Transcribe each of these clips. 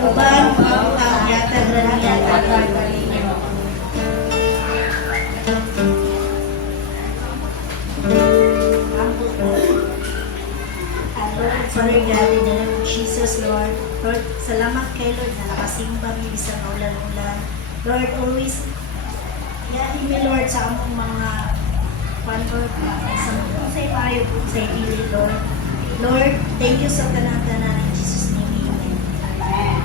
uban ang yatag ra niya kaninyo. Lord, Father God, in the name of Jesus, Lord. Lord, salamat kay Lord na nakasimba ng isang ulan-ulan. Lord, always yahin mi Lord sa among mga Lord, sa payo po sa ili, Lord. Lord, thank you sa tanan-tanan in Jesus' name. Amen.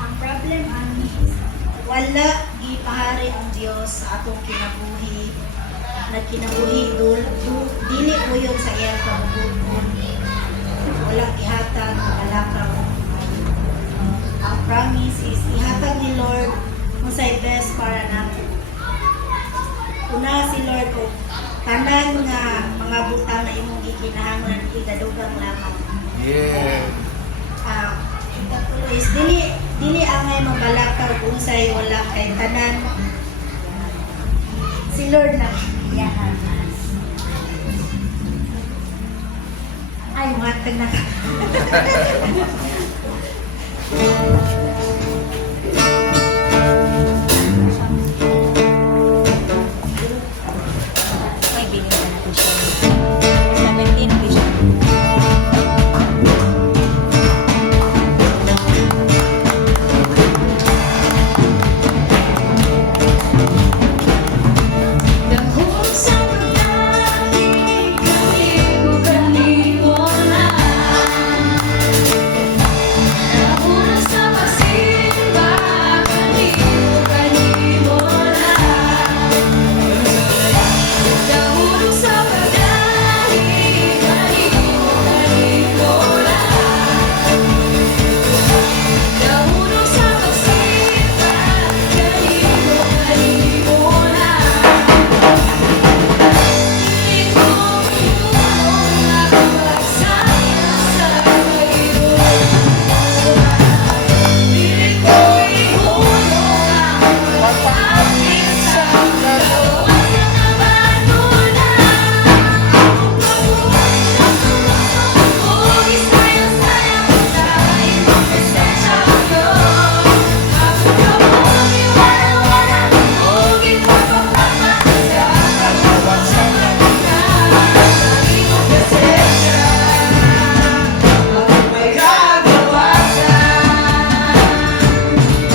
Ang problem ani wala gipahari ang Dios sa atong kinabuhi. Nagkinabuhi dili ko yun sa iyang kabubuton. Walang ihatag, malakaw. Ang promise is ihatag ni Lord kung sa'y best para natin. Una si Lord kung tanan nga mga butang na imong gikinahanglan igadugang lamang. Yeah. Is dili angay mabalakaw kung sa'y wala kay tanan. Si Lord na iyahan. Ay, matag na ka. May binigyan natin siya. 17 siya.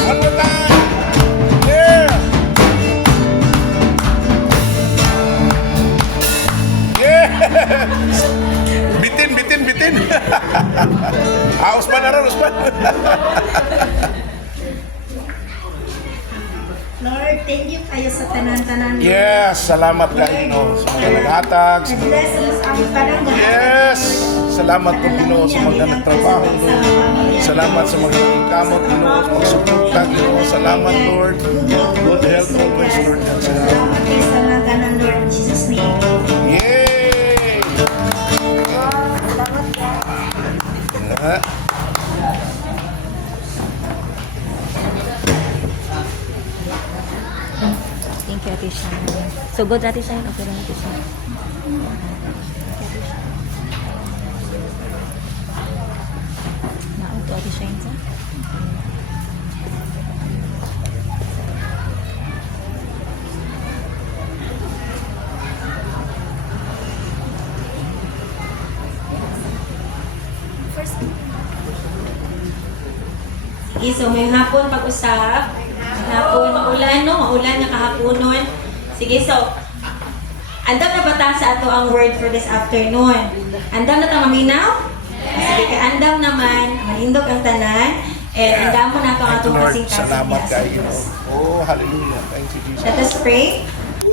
One more time. Yeah. Yeah. Bitin. Usman na rin, Usman. Lord, thank you kayo sa tanan-tanan. Yes, salamat kayo sa mga naghatag. Bless us ang tanang Yes, salamat po Ginoo sa mga nagtrabaho. Salamat sa mga kamot Ginoo, sa pagsuporta Ginoo. Salamat Lord. Good health always Lord. Salamat kayo sa mga tanan, Lord, in Jesus' name. Yay! Ah. Thank you, Ate Shine. So good, Ate Shine. Okay lang, Ate Shine. Naon to, Ate Shine, sa? Sige, so may hapon pag-usap. Hapon, maulan, no? Maulan na kahaponon. Sige, so, andam na bata sa ato ang word for this afternoon. Andam na ta maminaw? Sige, kay andam naman, malindog ang tanan. And andam mo na ito ang atong Lord, kasing salamat kayo. Oh, hallelujah. Thank you, Jesus. Let us pray.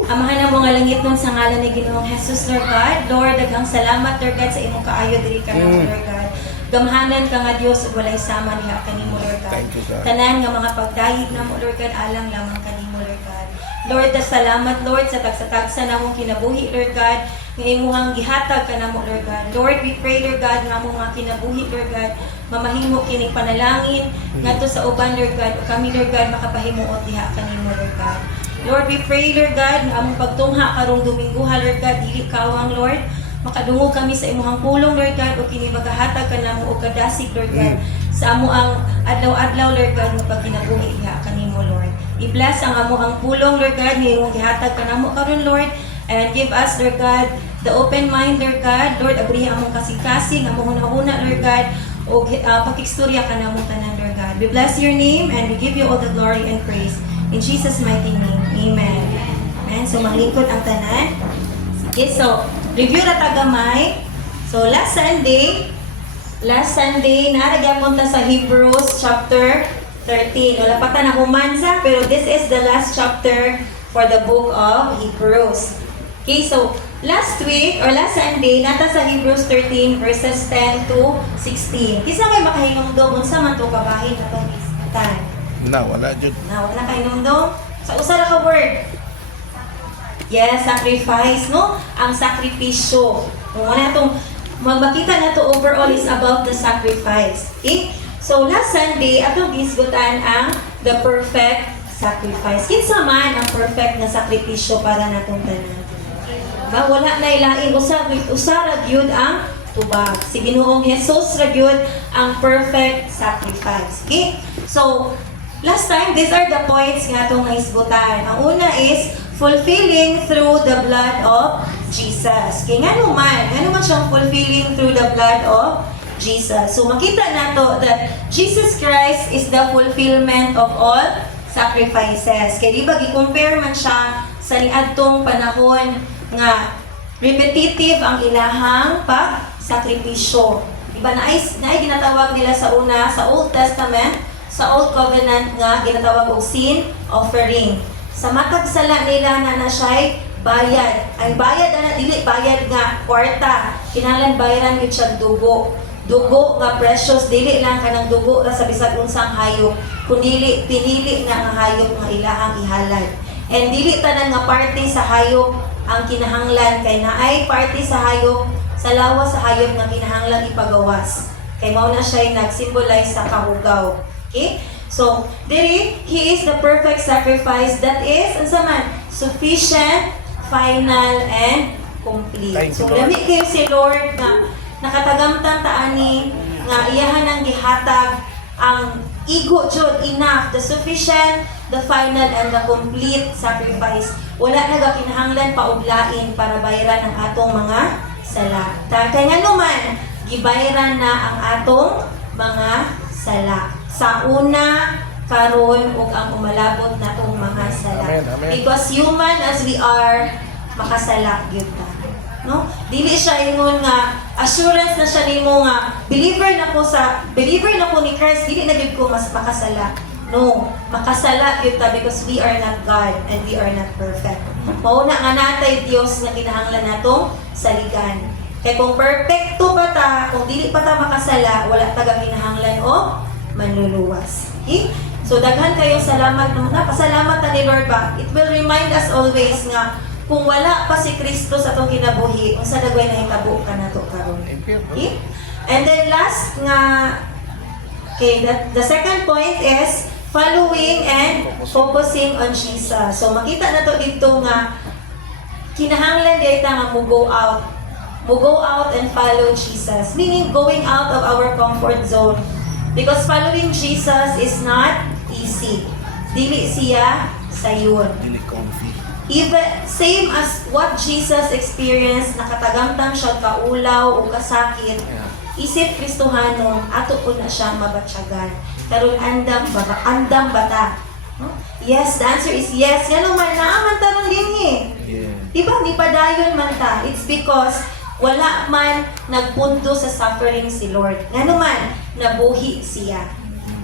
Amahan na mo nga langit nun sa ngalan ni Ginoong Jesus, Lord God. Lord, daghang salamat, Lord God, sa imong kaayo diri ka Lord God. Gamhanan ka nga Dios ug walay sama niya kanimo, Lord God. Thank you, God. Tanan nga mga pagdayeg na mo, Lord God, alang lamang kanimo, Lord God. Lord, salamat, Lord, sa tagsa-tagsa na mong kinabuhi, Lord God. Nga imuhang gihatag ka na mo, Lord God. Lord, we pray, Lord God, nga mo nga kinabuhi, Lord God. Mamahimo kini panalangin ngadto sa uban, Lord God. O kami, Lord God, makapahimuot diha kanimo, Lord God. Lord, we pray, Lord God, nga among pagtungha karong Domingo, Lord God, dili kawang, Lord. makadungog kami sa imuhang pulong, Lord God, o kini magahatag ka namo o kadasig, Lord God, sa amo ang adlaw-adlaw, Lord God, nga pagkinabuhi iha kanimo, Lord. I-bless ang amuhang pulong, Lord God, ngayong gihatag ka namo karon, Lord, and give us, Lord God, the open mind, Lord God, Lord, abriha among kasing-kasing, among hunahuna, Lord God, o pakikstorya ka namo tanan, Lord God. We bless your name and we give you all the glory and praise. In Jesus' mighty name, amen. Amen. So, manglingkod ang tanan. Okay, so, review na tagamay. So, last Sunday, naragyan ta sa Hebrews chapter 13. Wala pa ta na humansa, pero this is the last chapter for the book of Hebrews. Okay, so, last Sunday, nata sa Hebrews 13 verses 10 to 16. Kisa may makahingumdong, unsa man to kabahin na itong istan. Wala dyan. Wala kahingumdong. Sa usara ka word. Yes, sacrifice, no? Ang sakripisyo. Kung wala itong, magbakita na to overall is about the sacrifice. Okay? So, last Sunday, atong gisgutan ang the perfect sacrifice. Kinsa man ang perfect na sakripisyo para natong tanan. Ba, wala na ilain, usara gyud ang tubag. Si Ginoong Jesus ra gyud ang perfect sacrifice. Okay? So, last time, these are the points nga itong naisgutan. Ang una is, fulfilling through the blood of Jesus. Kaya nga naman siyang fulfilling through the blood of Jesus. So makita nato that Jesus Christ is the fulfillment of all sacrifices. Kaya di ba, i-compare man siya sa niadtong panahon nga repetitive ang ilahang pag-sakripisyo. Diba, naay ginatawag nila sa una, sa Old Testament, sa Old Covenant nga, ginatawag og sin offering. Sa matag sala nila na siya'y bayad. Ang bayad na dili bayad nga kwarta. Kinahanglan bayaran gyud siya dugo. Dugo nga precious, dili lang kanang dugo ra sa bisag unsang hayop, kundi pinili nga nga hayop nga ilahang ihalad. And dili tanan nga parte sa hayop ang kinahanglan, kay naay parte sa hayop, sa lawas sa hayop nga kinahanglan ipagawas. Kay mao na siya nag-symbolize sa kahugaw. Okay? So, diri, He is the perfect sacrifice that is, unsa man, sufficient, final, and complete. So, lami kayo si Lord na nakatagamtan taani nga iyahan ang gihatag ang igo jud, enough, the sufficient, the final, and the complete sacrifice. Wala na kinahanglan pauglain para bayaran ang atong mga sala. Kaya nga naman, gibayaran na ang atong mga sala. Sa una, karon ug ang umalabot natong mga sala. Amen, amen. Because human as we are, makasala gyud ta. No? Dili siya ingon nga assurance na siya nimo nga believer na ko ni Christ, dili na gyud ko mas makasala. No, makasala gyud ta because we are not God and we are not perfect. Mao na nga natay Dios nga kinahanglan natong saligan. Kay kung perfecto pa ta, kung dili pa ta makasala, wala ta kinahanglan o manluluwas. Okay? So, daghan kayo salamat. Napasalamat na ni Lord ba? It will remind us always nga kung wala pa si Kristo sa itong kinabuhi, kung sa dagway na hitabo ka na ito karon. Okay? And then last nga, okay, the second point is following and focusing on Jesus. So, makita na to dito nga kinahanglan dito nga mo go out and follow Jesus. Meaning, going out of our comfort zone. Because following Jesus is not easy. Dili siya sayon. Dili comfy. Even same as what Jesus experienced, nakatagamtam siya kaulaw o kasakit. Isip Kristohanon, ato po na siyang mabatsyagan. Karon andam bata. No? Yes, the answer is yes. Yan naman, naaman taron din eh. Yeah. Diba, di pa dayon man ta. It's because wala man nagpunto sa suffering si Lord. Nga naman, nabuhi siya.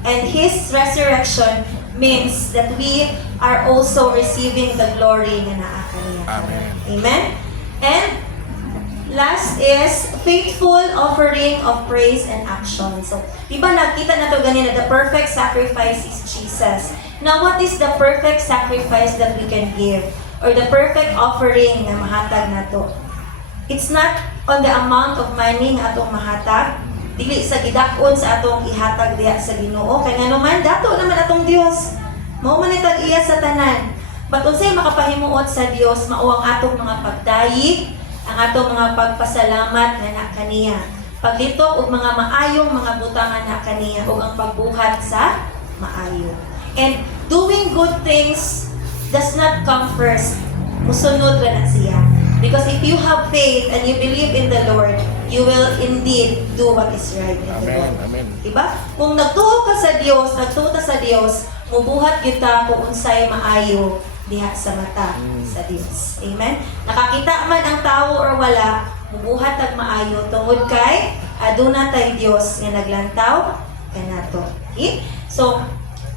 And His resurrection means that we are also receiving the glory na naa kaniya. Amen. Amen? And last is faithful offering of praise and action. So, diba nakita na to ganina, the perfect sacrifice is Jesus. Now, what is the perfect sacrifice that we can give? Or the perfect offering na mahatag na to? It's not on the amount of money nga atong mahatag, dili sa gidakon sa atong ihatag diha sa Ginoo. Kaya nga naman, dato naman atong Dios. Mao man itag iya sa tanan. But unsay makapahimuot sa Dios, mao ang atong mga pagdayig, ang atong mga pagpasalamat nga na kaniya. Paglitok og mga maayong mga butangan na kaniya ug ang pagbuhat sa maayo. And doing good things does not come first. Musunod ra na siya. Because if you have faith and you believe in the Lord, you will indeed do what is right in the Amen. Lord. Amen. Diba? Kung nagtuo ka sa Dios, nagtuo ta sa Dios, mubuhat kita kung unsay maayo diha sa mata sa Dios. Amen? Nakakita man ang tao or wala, mubuhat ag maayo tungod kay aduna tay Dios nga naglantaw kanato. Okay? So,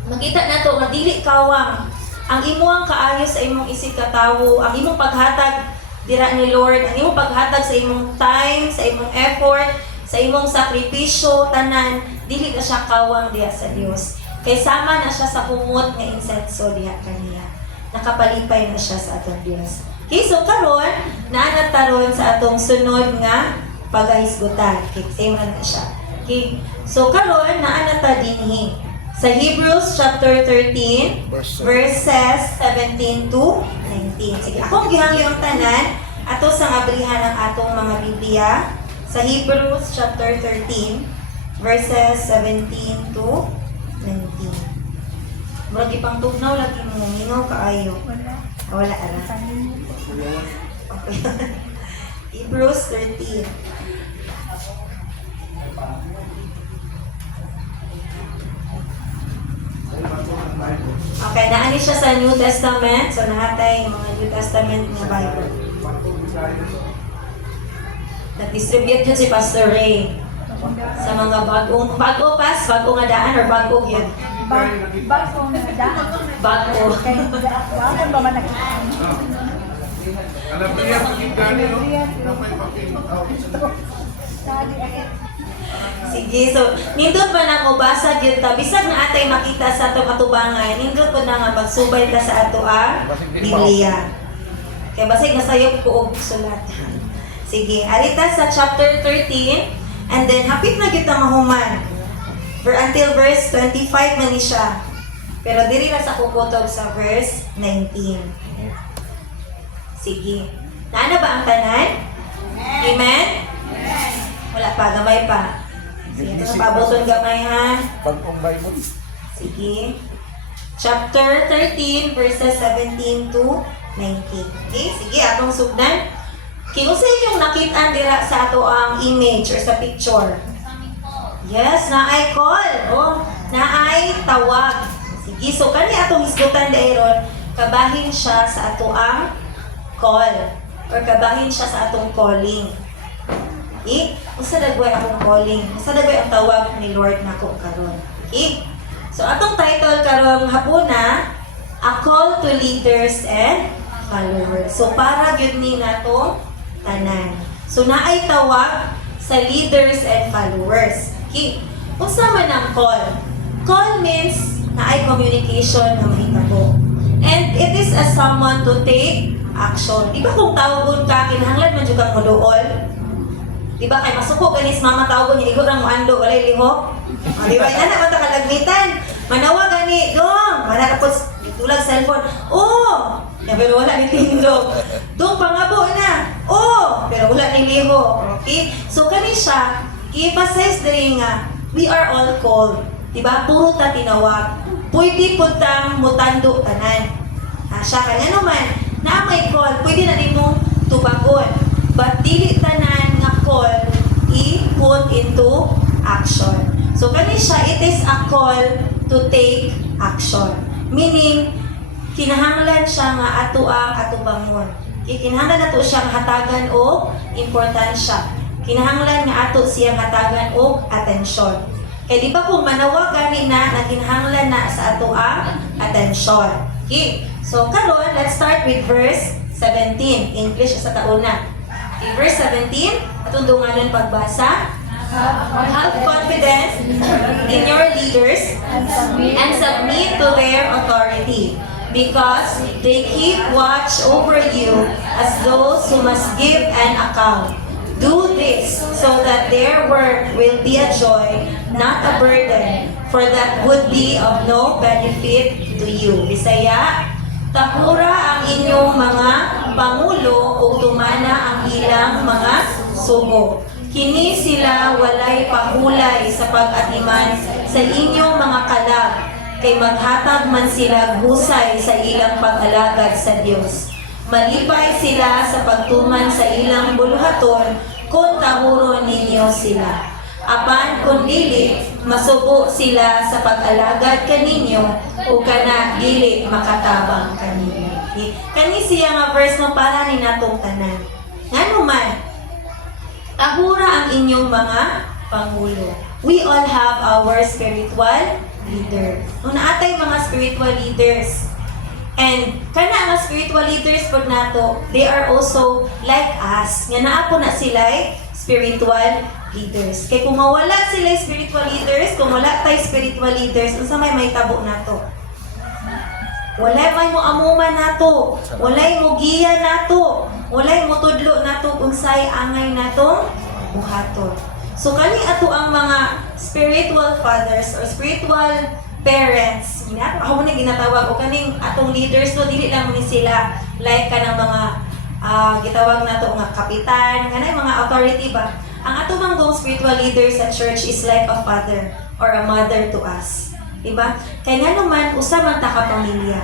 makita nato nga dili kawang ang imuang kaayo sa imong isig ka tawo, ang imong paghatag dira ni Lord, ang imong paghatag sa imong time, sa imong effort, sa imong sakripisyo, tanan, dili na siya kawang diha sa Dios. Kay sama na siya sa kumot nga insenso diha kaniya. Nakapalipay na siya sa atong Dios. Okay, so karon naanat taron sa atong sunod nga pagahisgutan. Okay, same na siya. Okay, so karon naanat ta dinhi sa Hebrews chapter 13 verses 17 to 19. Sige, akong gihangyo ang tanan ato sa abrihan ng atong mga Biblia sa Hebrews chapter 13 verses 17 to 19. Murag ipang tugnaw lagi mo, mingaw kaayo. Wala ara. Okay. Hebrews 13. Okay, naani siya sa New Testament. So, nahatay yung mga New Testament na Bible. Nag-distribute yun si Pastor Ray sa mga bago nga daan or bago yun? Bago na daan. Bago. Kaya daan ba man nakita? Alam niya, pakita niyo. May pakita. Sige, so, nindot ba na mo basa yun ta? Bisag na atay makita sa atong atubangan, nindot po na nga magsubay ta sa ato ang Biblia. Kaya basig nasayop ko og sulat. Sige, alita sa chapter 13, and then hapit na kita mahuman. Until verse 25 man ni siya. Pero diri na sa kukutog sa verse 19. Sige. Naana ba ang tanan? Amen? Wala pa, gamay pa. Sige, ito pabuton gamay ha. Bagong Bible. Sige. Chapter 13, verses 17 to 19. Okay, sige, atong sugdan. Kinusay yung nakita dira sa ato ang image or sa picture. Yes, naay call. Oh, naay tawag. Sige, so kani atong hisgutan dayron, kabahin siya sa ato ang call or kabahin siya sa atong calling. Okay? Usa dagway akong calling. Usa dagway ang tawag ni Lord nako karon. Okay? So atong title karong hapuna, A Call to Leaders and Followers. So para gyud ni nato tanan. So naay tawag sa leaders and followers. Okay? Unsa man ang call? Call means naay communication nga mahitabo. And it is a someone to take action. Di ba kung tawagon ka, kinahanglan man jud kang moduol? Di ba kay masuko ganis mama tawag niya igo rang muando walay lihok. O di ba ina na mata kalagmitan. Manawa gani dong. Mana tapos tulag cellphone. Oh, ya pero wala ni tindog. Dong pangabo na. Oh, pero wala ni lihok. Okay? So kani siya i-emphasize diri nga we are all called. Di ba? Puro ta tinawag. Pwede pud tang mutando tanan. Siya kanya naman na may call, pwede na rin mong tubagon. But dili tanan nga call i-put into action. So kani siya, it is a call to take action. Meaning, kinahanglan siya nga ato ang atubangon. Kinahanglan nato siya nga hatagan o importansya. Kinahanglan nga ato siyang hatagan o atensyon. Kaya di ba kung manawag gani na kinahanglan na sa ato ang atensyon. Okay. So karon, let's start with verse 17. English sa tauna. Okay, verse 17, atong dunganon pagbasa. Have confidence in your leaders and submit to their authority, because they keep watch over you as those who must give an account. Do this so that their work will be a joy, not a burden, for that would be of no benefit to you. Bisaya, Tahura ang inyong mga pangulo ug tumana ang ilang mga sugo. Kini sila walay pahulay sa pag-atiman sa inyong mga kalag, kay maghatag man sila husay sa ilang pag-alagad sa Dios. Malipay sila sa pagtuman sa ilang buluhaton kung tahuron ninyo sila. Apan kung dili, masubo sila sa pag-alagad kaninyo o kana dili makatabang kaninyo. Okay? Kani siya nga verse no para ni natong tanan. Ngano man, tahura ang inyong mga pangulo. We all have our spiritual leader. Nung naatay mga spiritual leaders, and kana nga spiritual leaders pag nato, they are also like us. Nga naa po na sila spiritual leaders. Kaya kung mawala sila spiritual leaders, kung wala tayo spiritual leaders, unsa may tabo nato? Walay may mo amuman nato, walay mo giya nato, walay mo tudlo nato kung say angay natong buhaton. So kani ato ang mga spiritual fathers or spiritual parents, ako na ginatawag o kaning atong leaders no, dili lang ni sila like kanang mga gitawag nato nga kapitan, kanay mga authority ba? Ang ato manggong spiritual leaders sa church is like a father or a mother to us. Diba? Kaya nga naman, usamang takapamilya.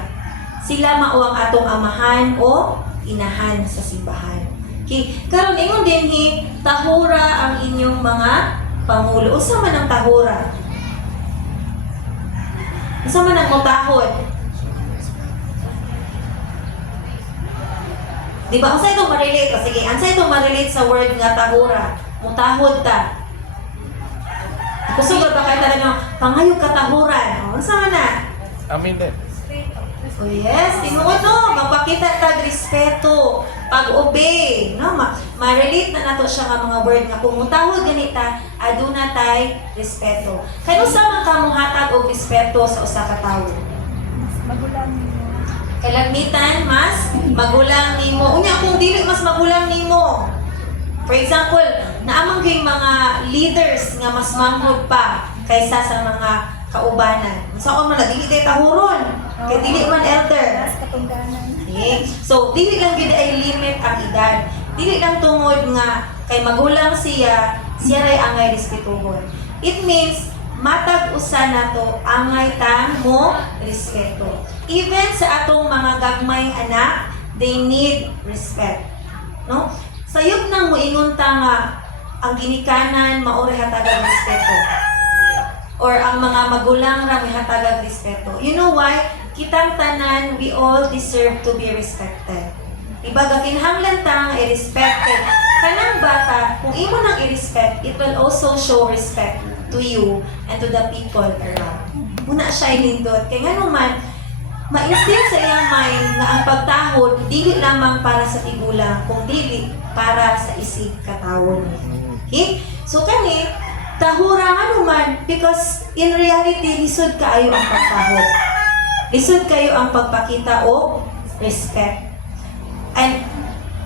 Sila mao ang atong amahan o inahan sa simbahan. Okay. Karon ingon din tahura ang inyong mga pangulo. Usa man ang tahura? Usa man ang mutahod? Di ba? Usa itong ma-relate? O sige, ansa itong ma-relate sa word nga tahura? Mutahod ta. Kusog ba kayo talaga pangayog katahuran? O, unsa man na? Amin din. Oh yes, tinuod no, magpakita tag respeto, pag-obey, no? Ma-relate na nato siya nga mga word nga kung mutahod ganita, aduna tay respeto. Kaya sa man kamo hatag og respeto sa usa ka tawo? Magulang ninyo. Kalagmitan mas magulang nimo. Unya kung dili mas magulang nimo. For example, naamang kayong mga leaders nga mas manghod pa kaysa sa mga kaubanan. Sa man na dili kay tahuron, kay dili man elder. Mas katungganan. Okay. So, dili lang gid ay limit ang edad. Dili lang tungod nga kay magulang siya ray angay respetuhon. It means matag usa nato angay ta mo respeto. Even sa atong mga gagmayng anak, they need respect. No? Sayop nang moingon ta nga ang ginikanan maori hatagag respeto. Or ang mga magulang ra may hatagag respeto. You know why? Kitang tanan, we all deserve to be respected. Diba, gakinhanglan ta nga i-respect kay kanang bata, kung imo nang i-respect, it will also show respect to you and to the people around. Muna siya ilindot. Kaya nga naman, ma-instill sa iyang mind na ang pagtahod, dili lamang para sa tigulang, kung dili para sa isig katawon. Okay? So kani, tahura nga naman, because in reality, lisod kaayo ang pagtahod. Lisod kayo ang pagpakita o respect. And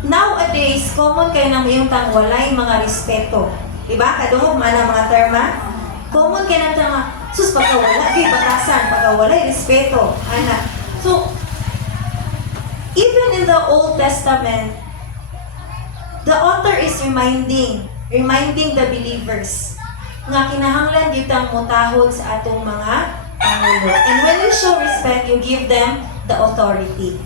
nowadays, common kayo na mayong tang walay mga respeto. Diba? Kadungog man ang mga terma. Common kayo na tang sus, pagkawala, di batasan, pagkawalay respeto. Anak. So, even in the Old Testament, the author is reminding the believers nga kinahanglan ditang mutahod sa atong mga pangulo. And when you show respect, you give them the authority.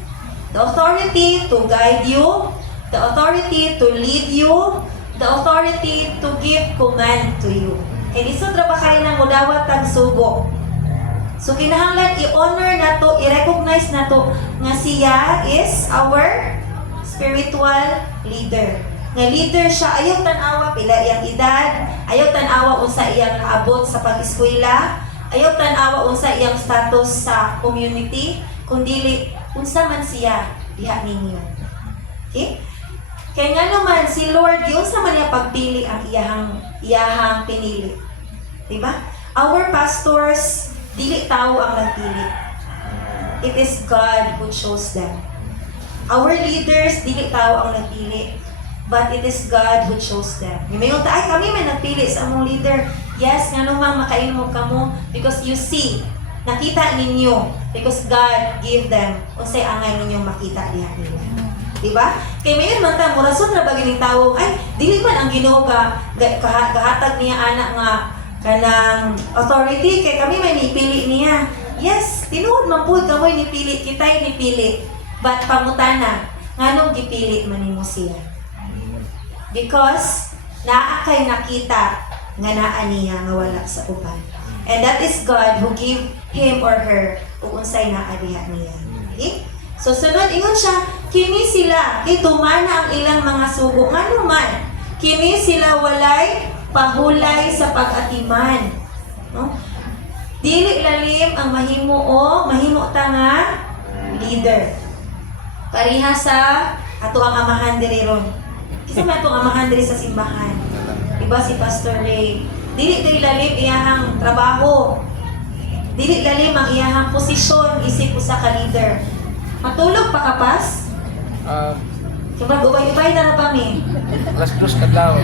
The authority to guide you, the authority to lead you, the authority to give command to you. Kaya isod ra ba kayo ng mudawat tag sugo? So kinahanglan i-honor nato, i-recognize nato nga siya is our spiritual leader. Nga leader siya, ayaw tanawa pila iyang edad, ayaw tanawa unsa iyang naabot sa pag-eskwela, ayaw tanawa unsa iyang status sa community, kundi unsa man siya diha ninyo. Okay? Kaya nga naman si Lord, unsa man niya pagpili ang iyahang pinili. Diba? Our pastors, dili tao ang nagpili. It is God who chose them. Our leaders, dili tao ang nagpili. But it is God who chose them. May ta, ay kami may nagpili sa among leader. Yes, nga naman makainom kamo because you see nakita ninyo because God give them unsay angay ninyong makita diha nila. Diba? Kay mayon man ta murason ra ba gining tawo ay dili man ang Ginoo gahatag niya anak nga kanang authority kay kami may nipili niya. Yes, tinuod man pud kamoy nipili, kitay nipili. But pangutana, nganong gipili man nimo siya? Because naa kay nakita nga naa niya nga wala sa uban. And that is God who give him or her kung unsay naa diha niya. Okay? So sunod ingon siya, kini sila itumana ang ilang mga sugo ngano man. Kini sila walay pahulay sa pag-atiman. No? Dili lalim ang mahimo ta nga leader. Pariha sa ato ang amahan diri ron. Kisa may ato ang amahan diri sa simbahan. Diba si Pastor Ray? Dili lalim iyahang trabaho. Dili lalim ang iyahang posisyon isip usa ka leader. Matulog pa kapas? Siyempre, ubay-ubay na ba mi? Alas 2 kadlaw.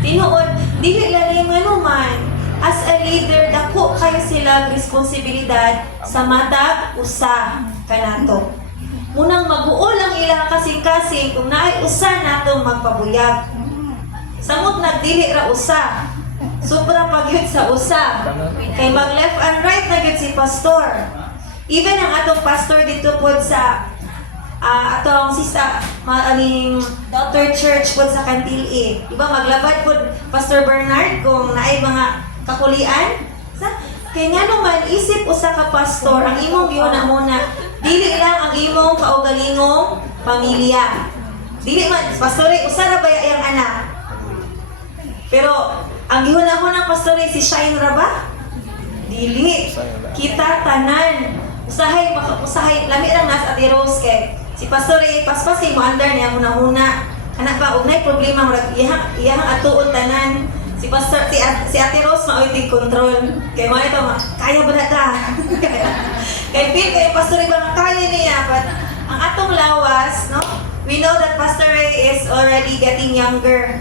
Tinuod, dili lalim nga naman. As a leader, dako kayo sila responsibilidad sa matag usa kanato. Munang mag-uol ang ilang kasing-kasing kung naay usa natong magpabuyag. Samot na dili ra usa. Sobra pagyud sa usa. Kay mag left and right na gyud si pastor. Even ang atong pastor dito pod sa atong sista aning daughter church pod sa Cantil-A. Diba maglabad pod Pastor Bernard kung naay mga kakulian? Kaya nga naman, isip usa ka pastor, ang imong gihuna muna, dili lang ang imong kaugalingong pamilya. Dili man, pastor, usa ra ba yang anak? Pero, ang gihuna mo ng pastor, si Shine ra ba? Dili. Kita tanan. Usahay, lami lang nasa Ate Rose kay si pastor, paspas mo under niya muna-muna. Anak ba, ugnay problema, iyang atuon tanan. Si Pastor, si Ate Rose maoy control. Kay mo ito, kaya ba na ta? Kay Phil, kay Pastor Ray ba kaya niya? But ang atong lawas, no? We know that Pastor Ray is already getting younger.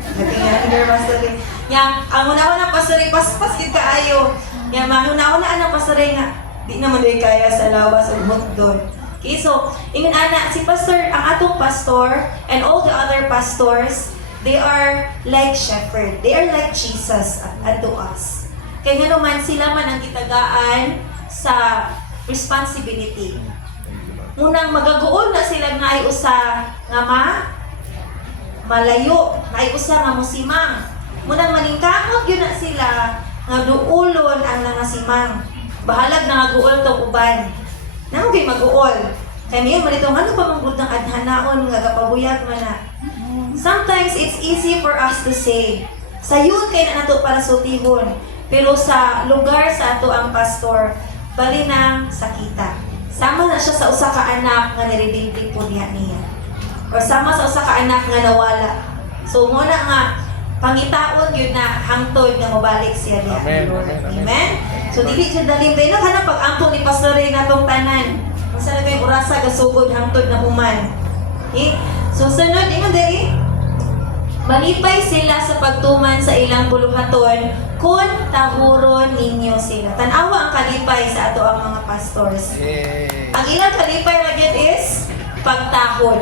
Pastor Ray. Yang, ang una-una Pastor Ray, paspas kita kaayo. Yang, una-una ang Pastor Ray nga, di naman doon kaya sa lawas o doon. Okay, so, ingon ana, si Pastor, ang atong pastor, and all the other pastors, they are like shepherd. They are like Jesus unto us. Kaya nga naman, sila man ang kitagaan sa responsibility. Munang magaguol na sila nga ay usa nga malayo, nga ay usa nga musimang. Munang maningkamot yun na sila nga duulon ang nangasimang. Bahalag na gaguol to uban. Namo kay maguol. Kaya niyo malito ano pa manggud ng adhanaon nga gapabuyag man na. Sometimes it's easy for us to say, sayud kay na nato para sultihon. Pero sa lugar sa ato ang pastor, bali nang sakita. Sama na siya sa usa ka anak nga nirebildi po niya. Or sama sa usa ka anak nga nawala. So muna nga pangitaon yun na hangtod nga mabalik siya niya. Amen. Amen. So dili jud dalim tayo kana pag-ampo ni Pastor Ray natong tanan. Unsa na kay orasa gasugod hangtod na human. Okay? So sunod ingon diri malipay sila sa pagtuman sa ilang buluhaton kung tahuron ninyo sila. Tanawa ang kalipay sa ato ang mga pastors. Ang ilang kalipay ra gyud is pagtahod.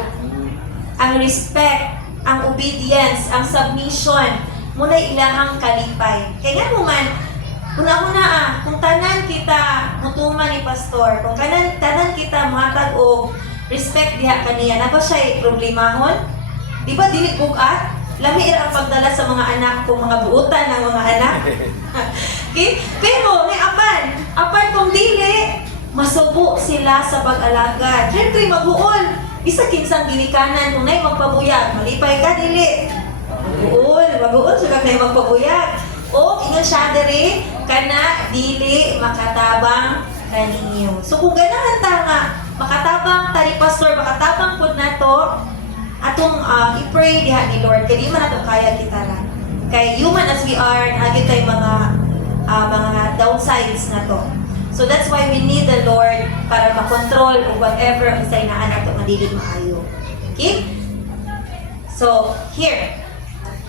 Ang respect, ang obedience, ang submission, muna ilahang kalipay. Kaya nga naman, una-una kung tanan kita mutuman ni pastor, kung tanan kita matag o respect diha kaniya, na ba siya problemahon? Di ba dili bugat? Lami ra ang pagdala sa mga anak kung mga buutan ng mga anak. Okay? Pero may apan kung dili, masubo sila sa pag-alaga. Siyempre mag-uol. Isa kinsang ginikanan kung na'y magpabuyag. Malipay ka, dili. Mag-uol. Sila na'y magpabuyag. O, ingon siya diri, kana dili makatabang kaninyo. So kung ganahan ta nga, makatabang tani pastor, makatabang pod nato, atong i-pray diha ni Lord kay di man ato kaya kita ra. Kay human as we are, nagit tay mga downsides na to. So that's why we need the Lord para makontrol o whatever ang say na ato nga dili maayo. Okay? So, here.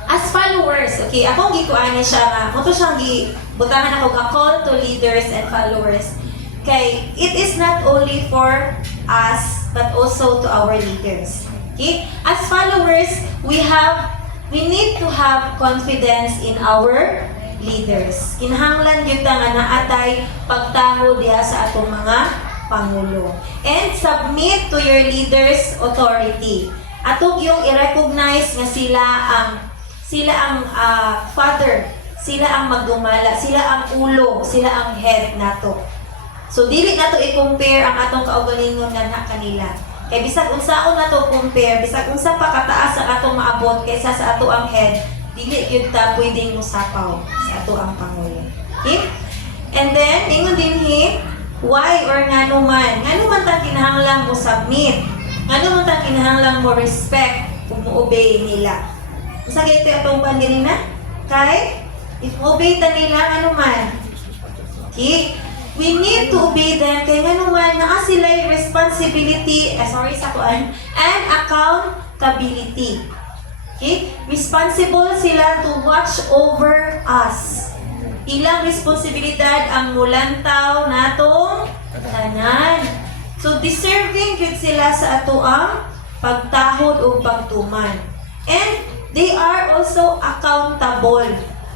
As followers, okay, akong gikuan niya siya nga, mo to siyang gibutangan ako a call to leaders and followers. Kay it is not only for us but also to our leaders. Okay? As followers, we need to have confidence in our leaders. Kinahanglan gyud ta nga naatay pagtaho diha sa atong mga pangulo. And submit to your leaders' authority. Atog yung i-recognize nga sila ang father, sila ang magdumala, sila ang ulo, sila ang head nato. So dili nato i-compare ang atong kaugalingon nga kanila. Kay bisag unsaon nato compare, bisag unsa pa kataas ang atong maabot kaysa sa ato ang head, dili gyud ta pwedeng musapaw sa ato ang pangulo. Okay? And then ingon dinhi, why or ngano man ta kinahanglan mo submit, ngano man ta kinahanglan mo respect ug mo obey nila. Unsa gyud atong pandirina? Kay if obey ta nila ngano man. Okay? We need to obey them kay nga naman naa sila yung responsibility, and accountability. Okay? Responsible sila to watch over us. Ilang responsibilidad ang mulantaw natong tanan. So deserving yun sila sa ato ang pagtahod o pagtuman. And they are also accountable.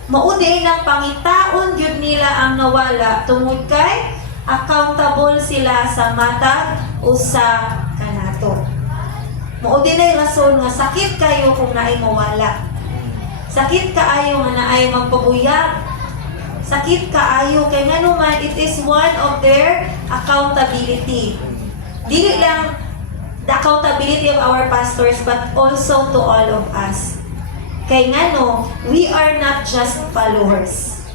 Maudi ng pangitaon yun nila ang nawala tungod kay accountable sila sa mata o sa kanato. Maudi na yung rason nga sakit kayo kung naay mawala. Sakit kaayo nga naay magpabuyag. Sakit kaayo kay nga naman it is one of their accountability. Dili lang the accountability of our pastors but also to all of us. Kay nga no, we are not just followers.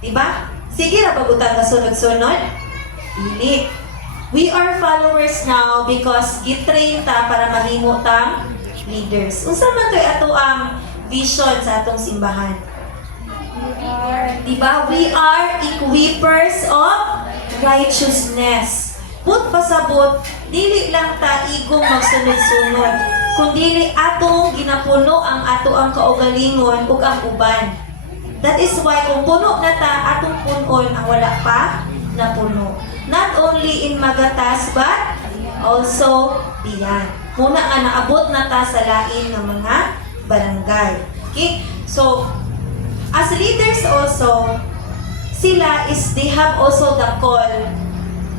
Diba? Sige na pagutan ka sunod-sunod. Dili. We are followers now because gitrain ta para mahimo tang leaders. Unsa man toy ato ang vision sa atong simbahan? Diba? We are equippers of righteousness. Put pasabot, dili lang ta igong magsunod-sunod, kundi atong ginapuno ang ato ang kaugalingon ug ang uban. That is why kung puno na ta, atong punon ang wala pa na puno. Not only in Magatas but also beyond. Muna nga naabot na ta sa lain ng mga barangay. Okay? So, as leaders also, they have also the call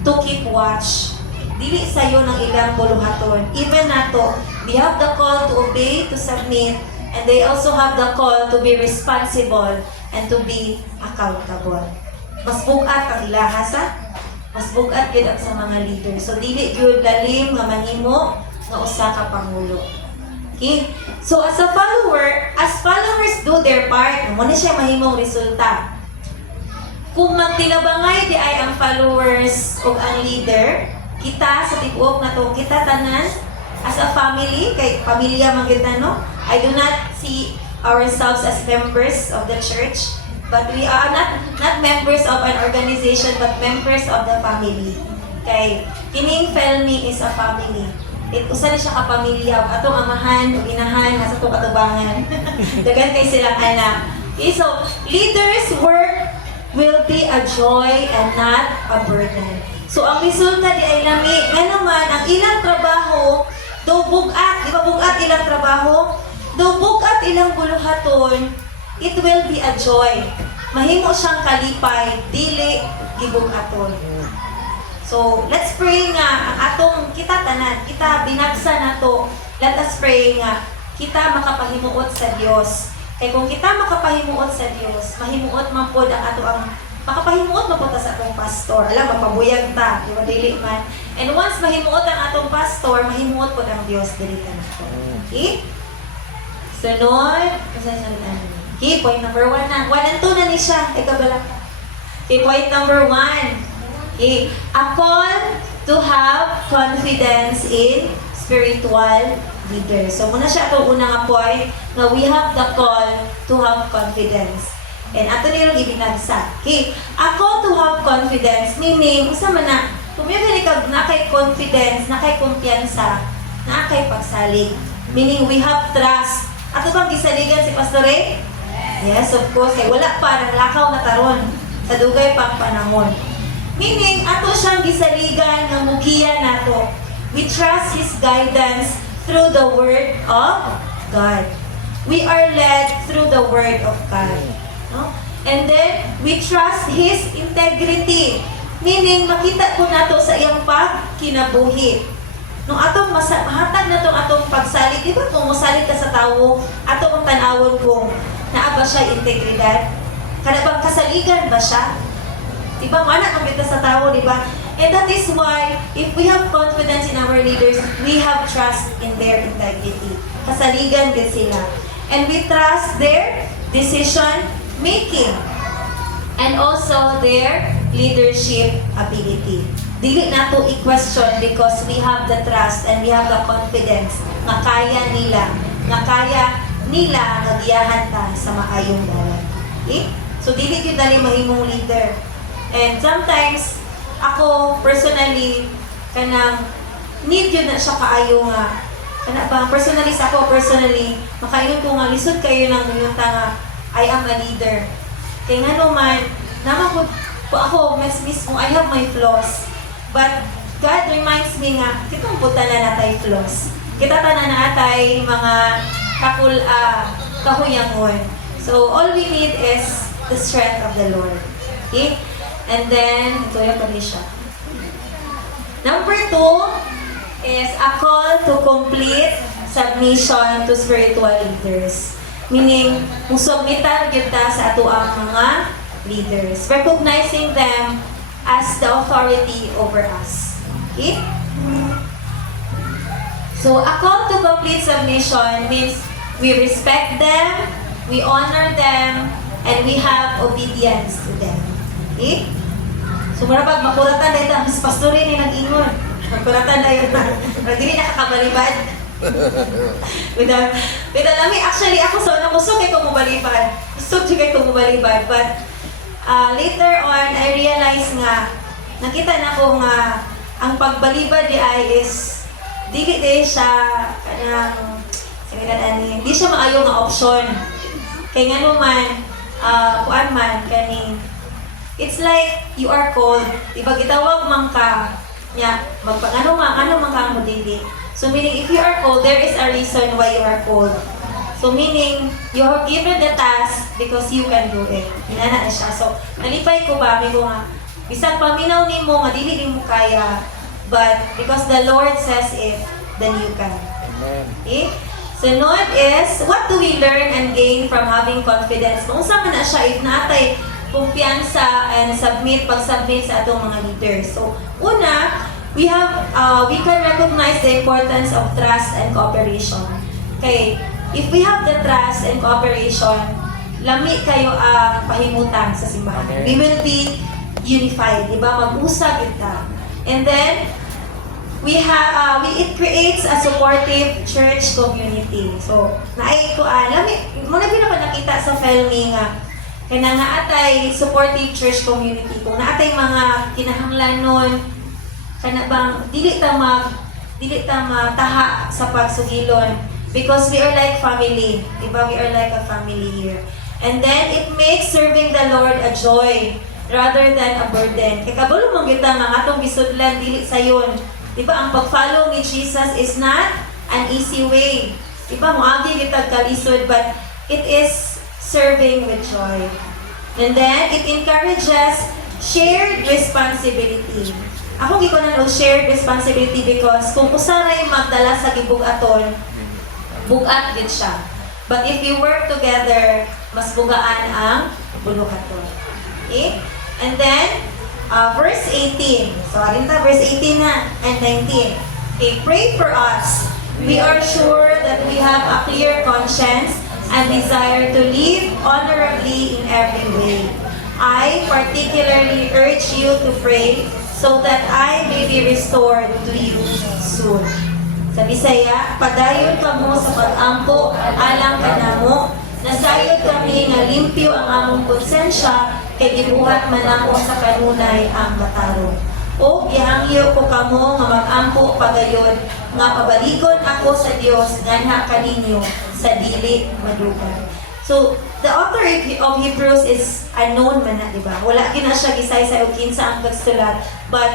to keep watch. Dili sayo ng ilang buluhaton. Even nato, we have the call to obey, to submit, and they also have the call to be responsible and to be accountable. Mas bugat ang ilahasa, mas bugat yun ang sa mga leader. So, dili yun lalim nga manimo nga usa ka pangulo. Okay? So, as followers do their part, mo na siya mahimong resulta. Kung magtinabangay di ay ang followers o ang leader, kita sa tiguok na to, kita tanan as a family, kay pamilya man kita, no? I do not see ourselves as members of the church, but we are not members of an organization, but members of the family. Kay kining Felmi is a family. Usa ni siya ka pamilya, atong amahan, inahan, nasa itong katubangan. Dagan kay silang anak. Okay, so leaders' work will be a joy and not a burden. So, ang resulta di ay lami, nga naman, ang ilang trabaho, daw bugat, di ba bugat ilang trabaho? Daw bugat ilang buluhaton, it will be a joy. Mahimo siyang kalipay, dili gibugaton. So, let's pray nga, ang atong kita tanan, kita binagsa na to, let us pray nga, kita makapahimuot sa Diyos. Kaya kung kita makapahimuot sa Diyos, mahimuot man po ang ato ang makapahimuot man po ta sa atong pastor. Alam, mapabuyag ta, di ba dili man. And once mahimuot ang atong pastor, mahimuot po ang Diyos dili ta na to. Okay? Sunod, okay, point number 1 na. 1 and 2 na ni siya. Ikabala. Okay, point number 1. Okay, a call to have confidence in spiritual leader. So, muna siya itong unang point na we have the call to have confidence. And ato nilong ibinagsa. Okay, a call to have confidence, meaning, usa man na, kung may galikag na kay confidence, na kay kumpiyansa, na kay pagsalig. Meaning, we have trust. Ato bang gisaligan si Pastor Ray? Yes, of course. Kaya wala pa, naglakaw na taron sa dugay pang panahon. Meaning, ato siyang gisaligan ng mugiya nato. We trust His guidance through the Word of God. We are led through the Word of God. No? And then, we trust His integrity. Meaning, makita po nato sa iyang pagkinabuhi. Nung atong mahatag na itong atong pagsalig, di ba kung masalig ka sa tao, atong tanawon kung naa ba siya integridad? Kada bang kasaligan ba siya? Di ba? Mana kang kita sa tao, di ba? And that is why, if we have confidence in our leaders, we have trust in their integrity. Kasaligan din sila. And we trust their decision making. And also their leadership ability. Dili na to i-question because we have the trust and we have the confidence na kaya nila nagyahan ta sa maayong dalan. Okay? So, dili yun dali mahimong leader. And sometimes, ako personally, kanang need yun na siya kaayo nga. Kana ba, personally, makainom ko nga, lisod kayo ng minunta nga, I am a leader. Kaya nga naman, naman po ako, mismo, I have my flaws. But God reminds me nga, kitong puta na natay flaws. Kita tanan na natay mga kahuyangon. So, all we need is the strength of the Lord. Okay? And then, ito yung pali siya. Number 2 is a call to complete submission to spiritual leaders. Meaning, musubmitan kita sa ato ang mga leaders. Recognizing them as the authority over us. Okay? So, a call to complete submission means we respect them, we honor them, and we have obedience to them. Okay? So, marapag makulatan dahil mas pastorin ni nag-ingon. Makulatan dahil hindi nakakabalibad. With alami, actually, ako sa unang gusto kay kumubalibad. Gusto kay kumubalibad. But, later on, I realized nga, nakita na ko nga, ang pagbalibad di ay is, dili siya, hindi siya maayo nga option. Kaya nga naman, kuan man, it's like, you are called. Diba, gitawag man ka, ano man ka mo dili. So meaning, if you are called, there is a reason why you are called. So meaning, you are given the task because you can do it. Hinana na siya. So, nalipay ko ba, may nga, bisag paminaw ni mo, nga dili mo kaya, but because the Lord says it, then you can. Amen. Okay? Sunod is, what do we learn and gain from having confidence? Kung saan man na siya, if natay kumpiyansa and pag-submit sa atong mga leaders. So, una, we can recognize the importance of trust and cooperation. Okay? If we have the trust and cooperation, lami kayo ang pahimutan sa simbahan. Okay. We will be unified, di ba? Mag-usag kita. And then, it creates a supportive church community. So, muna pinapakita sa filming nga, kaya nga atay supportive church community. Kung naatay mga kinahanglan nun, kana bang, dili ta mataha sa pagsugilon. Because we are like family. Diba? We are like a family here. And then, it makes serving the Lord a joy rather than a burden. Kaya kabalo mong kita nga atong gisudlan, dili sayon. Diba? Ang pag-follow ni Jesus is not an easy way. Diba? Muagi kita kalisod, but it is serving with joy. And then, it encourages shared responsibility. Ako giko na shared responsibility because kung usaray magdala sa gibug-aton, bugat gid siya. But if you work together, mas bugaan ang buluhaton. Okay? And then, verse 18. So, arinta, verse 18 na and 19. Okay, pray for us. We are sure that we have a clear conscience and desire to live honorably in every way. I particularly urge you to pray so that I may be restored to you soon. Sa Bisaya, padayon kamo sa pag-ampo alang kanamo, nasayod kami nga limpyo ang among konsensya kay gibuhat man ako sa kanunay ang matarong. O gihangyo ko kamo nga mag-ampo pagayon nga pabaligon ako sa Dios nganha kaninyo sa dili madugan. So, the author of Hebrews is unknown man na, di ba? Wala gina siya gisay-say o kinsa ang pagsulat. But,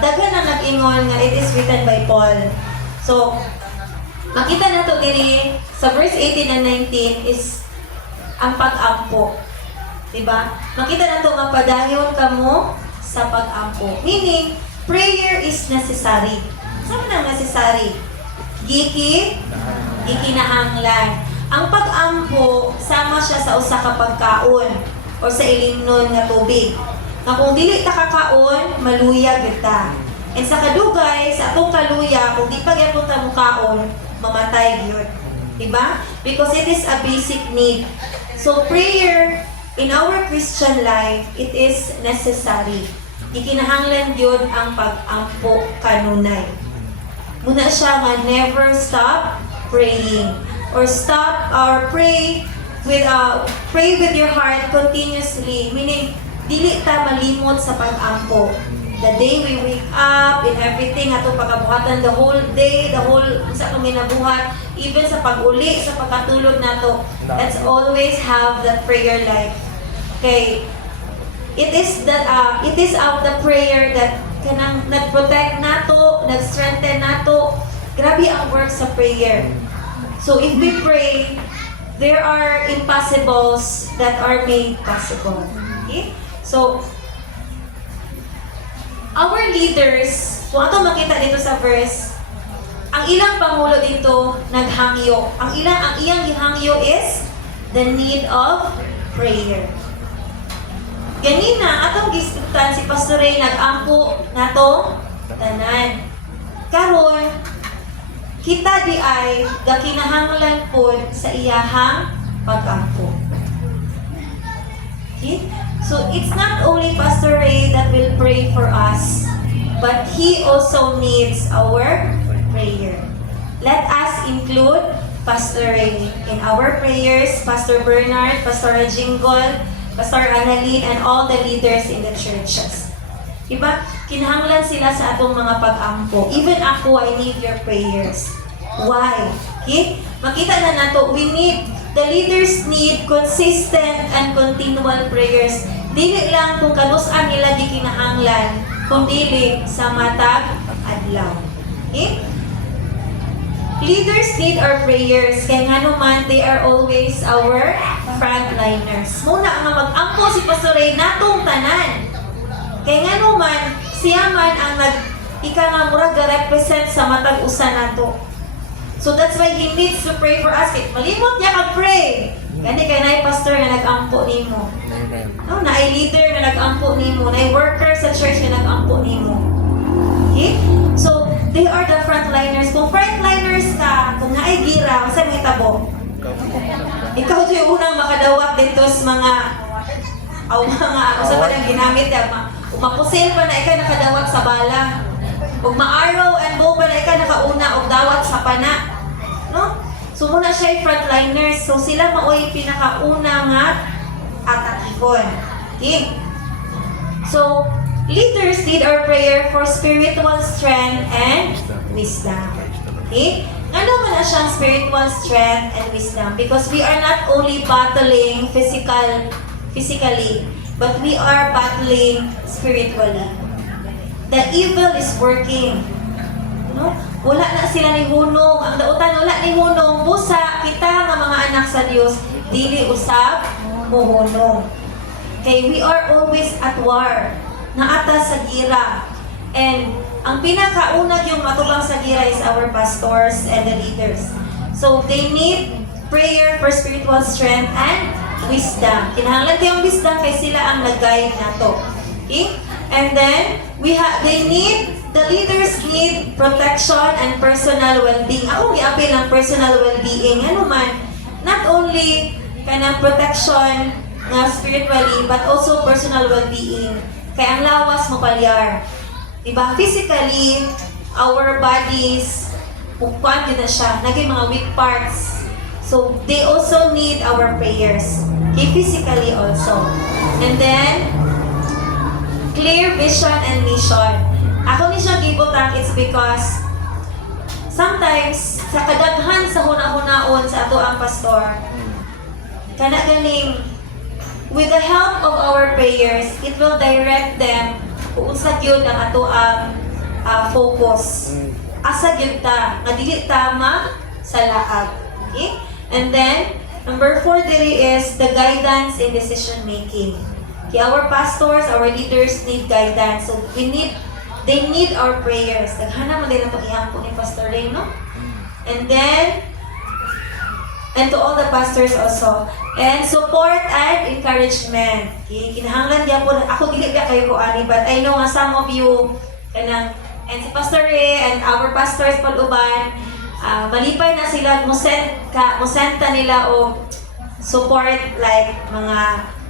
daghan na nag-ingon nga it is written by Paul. So, makita na to diri sa verse 18 and 19 is ang pag-ampo. Diba? Makita na to nga padayon kamo sa pag-ampo. Meaning, prayer is necessary. Saan ang necessary? Gikinahanglan. Ang pag-ampo, sama siya sa usa ka pagkaon o sa ilimnon nga tubig. Nga kung dili ta kakaon, maluya gyud ta. And sa kadugay, sa atong kaluya, kung di pa gyapon ta mukaon, mamatay gyud. Diba? Because it is a basic need. So prayer in our Christian life, it is necessary. Ikinahanglan gyud ang pag-ampo kanunay. Muna siya nga never stop praying or stop or pray with your heart continuously, meaning dili ta malimot sa pag-ampo. The day we wake up and everything ato pagabuhatan, the whole day, the whole sa kami nabuhat, even sa pag-uli, sa pagkatulog nato, let's always have that prayer life. Okay, it is of the prayer that kanang nag-protect nato, nag-strengthen nato. Grabe ang work sa prayer. So if we pray, there are impossibles that are made possible. Okay? So our leaders, kung ato makita dito sa verse, ang ilang pangulo dito naghangyo. Ang iyang gihangyo is the need of prayer. Ganina, atong giskutan si Pastor Ray nag-ampo nato tanan. Karon, kita di ay gakinahanglan pod sa iyahang pag-ampo. Okay? So, it's not only Pastor Ray that will pray for us, but he also needs our prayer. Let us include Pastor Ray in our prayers, Pastor Bernard, Pastor Jingle, Pastor Annalyn, and all the leaders in the churches. Diba? Kinahanglan sila sa atong mga pag-ampo. Even ako, I need your prayers. Why? Okay? Makita na nato, the leaders need consistent and continual prayers. Dili lang kung kanus-an nila di kinahanglan, kung dili sa matag adlaw. Okay? Leaders need our prayers, kaya nga naman, they are always our frontliners. Muna nga mag-ampo si Pastor Ray natong tanan. Kaya nga naman, siya man ang ika nga murag represent sa matag usa nato. So that's why he needs to pray for us. Malimot niya kag-pray. Gani kay naay pastor nga nag-ampo nimo. No, naay leader nga nag-ampo nimo, naay worker sa church nga nag-ampo nimo. Okay? So, they are the frontliners. Kung frontliners ka, kung naay gira, saan mo itabo? Ikaw ito yung unang makadawat dito sa mga sa palang ginamit. Umapusil pa na ikaw nakadawat sa bala. Ug ma-arrow and bow pa na ikaw nakauna og dawat sa pana. No? So, muna siya yung frontliners. So, sila maoy pinakauna nga atakikon. Okay? So, leaders need our prayer for spiritual strength and wisdom. Okay? Ano man na siyang spiritual strength and wisdom? Because we are not only battling physically, but we are battling spiritually. The evil is working. No? Wala na sila ni hunong. Ang dautan, wala ni hunong. Busa, kita nga mga anak sa Diyos, dili usab muhunong. Okay, we are always at war. Naata sa gira. And ang pinakaunag yung matubang sa gira is our pastors and the leaders. So they need prayer for spiritual strength and wisdom. Kinahanglan kayong wisdom kay sila ang nag-guide nato. Okay? And then the leaders need protection and personal well-being. Ako giapil ng personal well-being. Ano man, not only kanang protection na spiritually, but also personal well-being. Kaya ang lawas mo palyar. Diba? Physically, our bodies, pupuan din na siya. Naging mga weak parts. So, they also need our prayers. Okay, physically also. And then, clear vision and mission. Ako ni siya gibutang, it's because sometimes, sa kadaghan sa huna-hunaon sa ato ang pastor, kana ganing with the help of our prayers, it will direct them kung unsa gyud ang ato ang focus. Asa gyud ta, nga dili tama sa laag. Okay? And then, number 4 diri is the guidance in decision making. Okay, our pastors, our leaders need guidance. So they need our prayers. Naghana man din ang pag-ihangko ni Pastor Ray, no? And then, and to all the pastors also. And support and encouragement. Okay? Kinahanglan diya po, ako dili ba kayo ko ani, but I know nga some of you, kanang, and si Pastor Ray and our pastors Paluban, malipay na sila, musenta nila o support like mga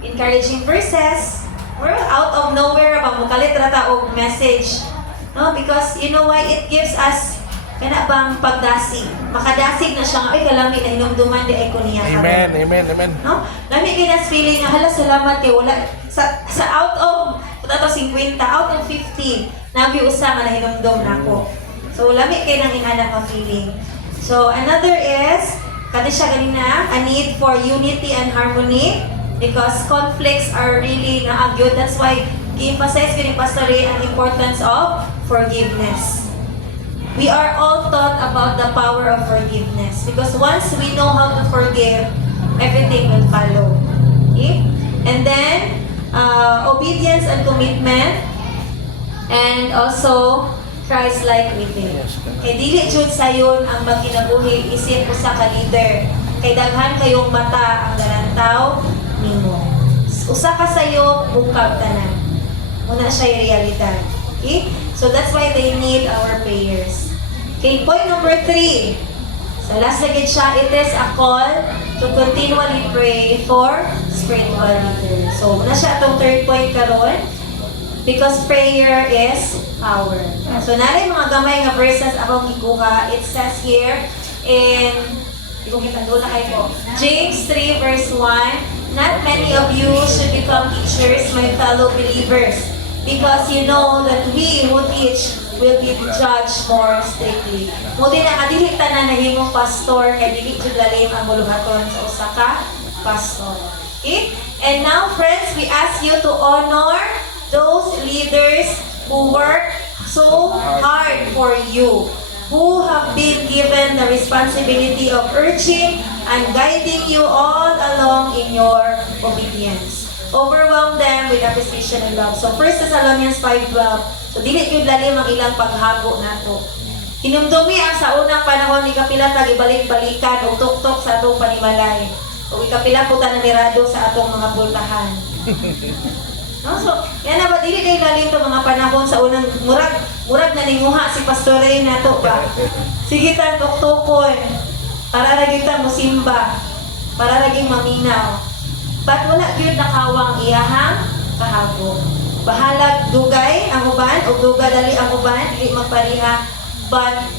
encouraging verses. Or out of nowhere, pamukalit rata o message. No? Because you know why? It gives us kana bang pagdasig. Makadasig na siya nga, ay kalami na hinumduman di ay ko niya. Amen, amen, amen. No? Lami kay nas feeling nga, hala salamat kay wala sa out of ato 50, out of 50, nabi usa man na hinumdum nako. So lami kay nang inana ka feeling. So another is kani siya ganina, a need for unity and harmony because conflicts are really naagyod. That's why i-emphasize ko ni Pastor Ray ang importance of forgiveness. We are all taught about the power of forgiveness because once we know how to forgive, everything will follow. Okay? And then, obedience and commitment, and also Christ-like living. Kay dili jud sayon ang magkinabuhi isip usa ka leader. Kay daghan kayong mata ang galantaw nimo. Usa ka sayo bukag tanan. Muna siya realidad. Okay? So that's why they need our prayers. Okay, point number 3. So last na gid siya, it is a call to continually pray for spiritual leaders. So muna siya atong third point karon because prayer is power. So naray mga gamay nga verses akong gikuha. It says here in James 3 verse 1, not many of you should become teachers, my fellow believers, because you know that we who teach will be judged more strictly. Muli na adili tanan nahimong pastor kay dili jud lalim ang muluhaton sa usa ka pastor. Okay? And now friends, we ask you to honor those leaders who work so hard for you, who have been given the responsibility of urging and guiding you all along in your obedience. Overwhelm them with appreciation and love. So 1 Thessalonians 5:12. So dili gyud lalim ang ilang paghago nato. Hinumdumi ang sa unang panahon ni kapila tag ibalik-balikan og tuktok sa atong panimalay. O ikapila po ta namirado sa atong mga pultahan. No, so yan na ba dili kay lalim to mga panahon sa unang murag na ninguha si Pastor Ray nato ba. Sige ta tuktukon. Para ra gyud ta mosimba. Para ra gyud maminaw. But wala gyud nakawang iyahang kahago. Bahalag dugay ang uban o dugay dali ang uban, dili magpariha. But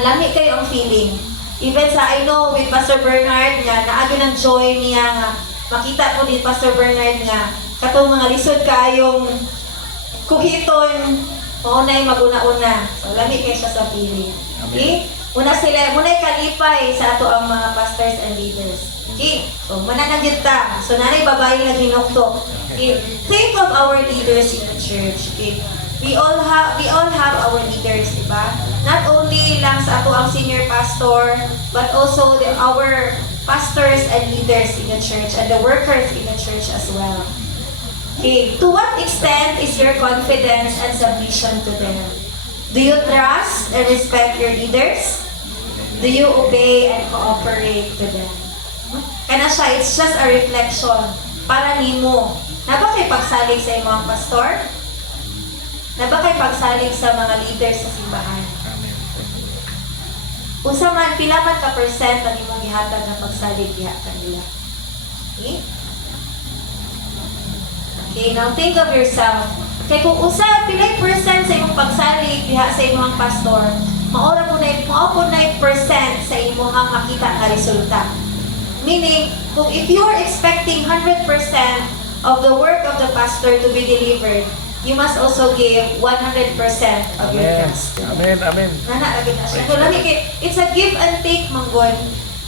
lami kayo ang feeling. Even sa I know with Pastor Bernard nga naagi ng joy niya nga makita ko din Pastor Bernard nga katong mga lisod kaayong kuhiton maunay maguna-una. So lami kay siya sa feeling. Okay? Muna kalipay sa ato ang mga pastors and leaders. Okay? So, mananagyod ta. So, nanay babae na ginuktok. Okay? Think of our leaders in the church. Okay? We all have our leaders, diba? Not only lang sa ato ang senior pastor, but also our pastors and leaders in the church and the workers in the church as well. Okay? To what extent is your confidence and submission to them? Do you trust and respect your leaders? Do you obey and cooperate to them? Kana siya, it's just a reflection para nimo. Naba kay pagsalig sa imong pastor? Naba kay pagsalig sa mga leaders sa simbahan? Unsa man pila man ka percent ang imong gihatag nga pagsalig diha kanila? Okay? Okay, now think of yourself. Kay kung usa pilay percent sa imong pagsalig diha sa imong pastor, maora po na percent sa imong makita nga resulta. Meaning, kung if you are expecting 100% of the work of the pastor to be delivered, you must also give 100% of your trust. Amen, amen. Nana, lagi na siya. So, it's a give and take, manggod.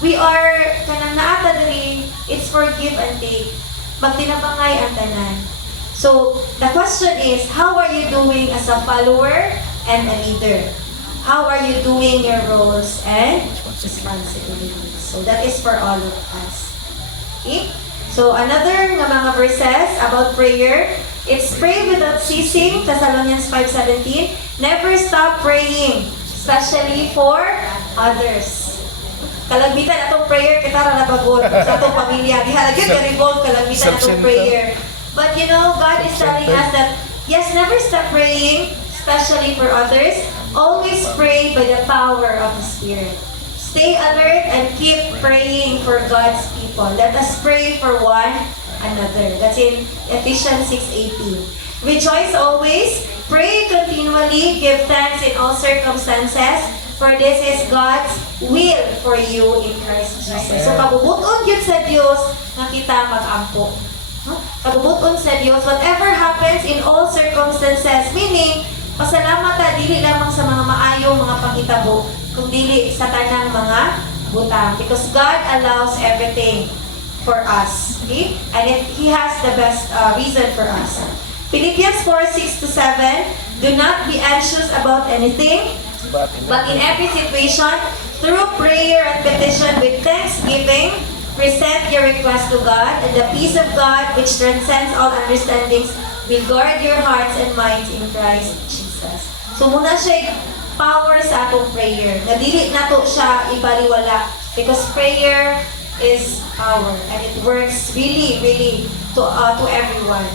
we are kanang naata diri, it's for give and take. Magtinabangay ang tanan. So, the question is, how are you doing as a follower and a leader? How are you doing your roles and responsibilities? So, that is for all of us. Okay? So, another nga mga verses about prayer, it's pray without ceasing, Thessalonians 5:17. Never stop praying, especially for others. Kalagmitan atong prayer, kita ra napagod sa atong pamilya. Diha lagi ka-revolve kalagmitan atong prayer. But you know, God is telling us that, yes, never stop praying, especially for others. Always pray by the power of the Spirit. Stay alert and keep praying for God's people. Let us pray for one another. That's in Ephesians 6:18. Rejoice always, pray continually, give thanks in all circumstances, for this is God's will for you in Christ Jesus. So, kabubuton yun sa Diyos na kita mag-ampo. Kabubuton sa Diyos, whatever happens in all circumstances, meaning, pasalamat ta, dili lamang sa mga maayong mga panghitabo, kung dili sa tanang mga butang. Because God allows everything for us. Okay? And He has the best reason for us. Philippians 4:6-7, do not be anxious about anything, but in every situation, through prayer and petition with thanksgiving, present your request to God, and the peace of God, which transcends all understandings, will guard your hearts and minds in Christ Jesus. So muna siya power sa atong prayer. Nadili nato siya ibaliwala because prayer is power and it works really to everyone.